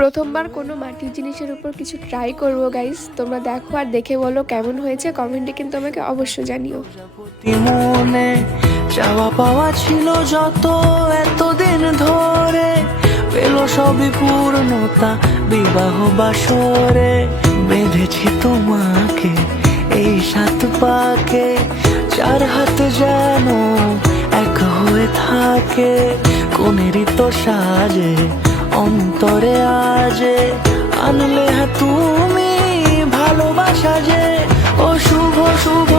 প্রথমবার কোনো মাটির জিনিসের উপর কিছু ট্রাই করবো গাইস, তোমরা দেখো আর দেখে বলো কেমন হয়েছে, কমেন্টে কিন্তু আমাকে অবশ্যই জানিও। মনে চাওয়া পাওয়া ছিল যত এতদিন ধরে, পেল সবই পূর্ণতা বিবাহ বাসরে। বেঁধেছি তোমাকে এই 7 পাকে, 4 হাত যেন এক হয়ে থাকে। কোনেরই তো সাজে অন্তরে আজে, আনলে তুমি ভালোবাসা যে। ও শুভ শুভ